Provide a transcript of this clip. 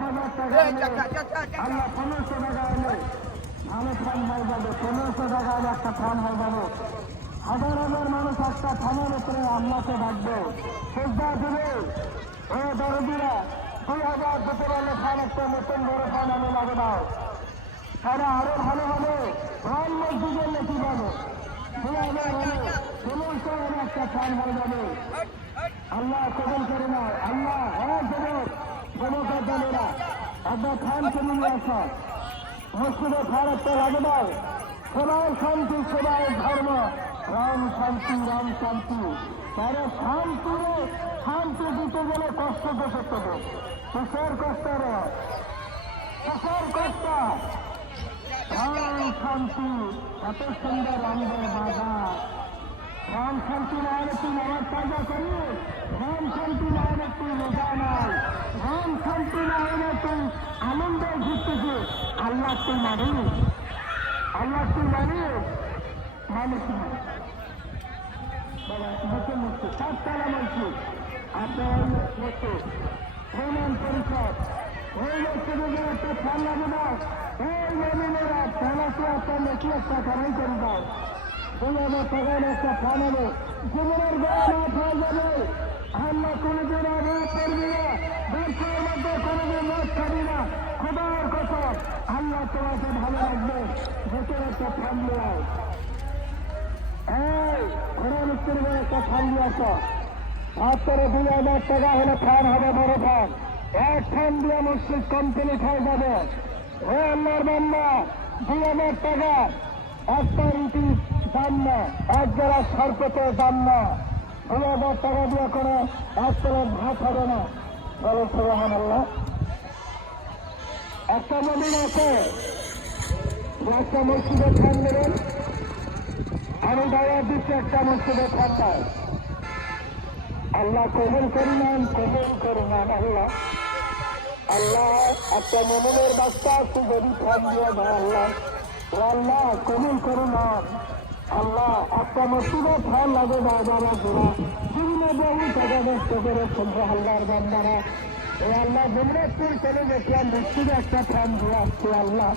10,000 টাকা আল্লাহ 1500 টাকা এলে ভালো ফান হয়ে যাবে। 1500 টাকা একটা ফান হয়ে যাবে। হাজার হাজার মানুষ একটা থামের উপরে আল্লাহকে ডাকবে, সেজদা দিবে। ও দরদিরা 2000 দিতে পারলে ফান একটা নতুন বড় ফান আমি লাগে দাও। তারা আরো ভালো হবে। ফান মসজিদের লেখি পাবে 2000 হলে 1500 হলে একটা ফান হয়ে যাবে। আল্লাহ কবুল করে না। আল্লাহ যুবকের দলেরা আপনার ফান কিনে নিয়ে আসা, মসজিদে ফান একটা লাগে দাও। সবাই শান্তি, সবাই ধর্ম, রাম শান্তি, রাম শান্তি। তারা শান্তি দিতে গেলে কষ্ট করতে হবে। কিসের কষ্ট রে? কিসের কষ্ট? রাম শান্তি, এত সুন্দর রঙের বাজার। রাম শান্তি না হলে তুই নামাজ কাজা করিস, রাম শান্তি না হলে তুই রোজা নাই, রাম শান্তি না হলে তুই আনন্দে ঘুরতেছিস। আল্লাহ তুই মানিস, আল্লাহ তুই মানিস না। বাবা নতুন মুক্তি 7 তালা মসজিদ আপনার মতো প্রমাণ পরিষদ ওই মসজিদে একটা ফল লাগে না। এই মমিনেরা ফলাতে একটা নেকি একটা কারাই করে দাও। 2000 টাকার একটা ফল হবে, জীবনের গায়ে মাঠ হয়ে যাবে। আল্লাহ কোনোদিন আগে করবি না, ব্যবসার মধ্যে কোনোদিন মাছ খাবি না। খোদার কথা আল্লাহ তোমাকে ভালো লাগবে। ভেতরে একটা ফল নিয়ে আয়। এই ঘোড়া মিস্ত্রি করে একটা ফল নিয়ে আসো। মাত্র 2000 টাকা হলে ফান হবে, বড় ফান। এক ফান দিয়ে মসজিদ কমপ্লিট হয়ে যাবে। ও আল্লাহর বান্দা 2000 টাকা একটা রুটি দাম না, এক জোড়া সরপতের দাম না। 2000 টাকা দিয়ে করে এক প্লেট ভাত হবে না। বলো সুবহানাল্লাহ। একটা মন্দির আছে, একটা মসজিদের ফান নেবেন। আমি দাওয়া দিচ্ছি একটা মসজিদের ফান নাই। আল্লাহ কবুল করুন, আল্লাহ আল্লাহ একটা মমিনের বাচ্চা তুই যদি ফান দিয়ে দাও আল্লাহ, আল্লাহ কবুল করুন। আল্লাহ একটা মসজিদের ফান লাগে বাজারা জোড়া বিভিন্ন বহু টাকা নষ্ট করে ফেলছে আল্লাহর বান্দারা। এই আল্লাহ গুমরাজপুর চলে গেছিলাম, মসজিদে একটা ফান দিয়ে আসছে। আল্লাহ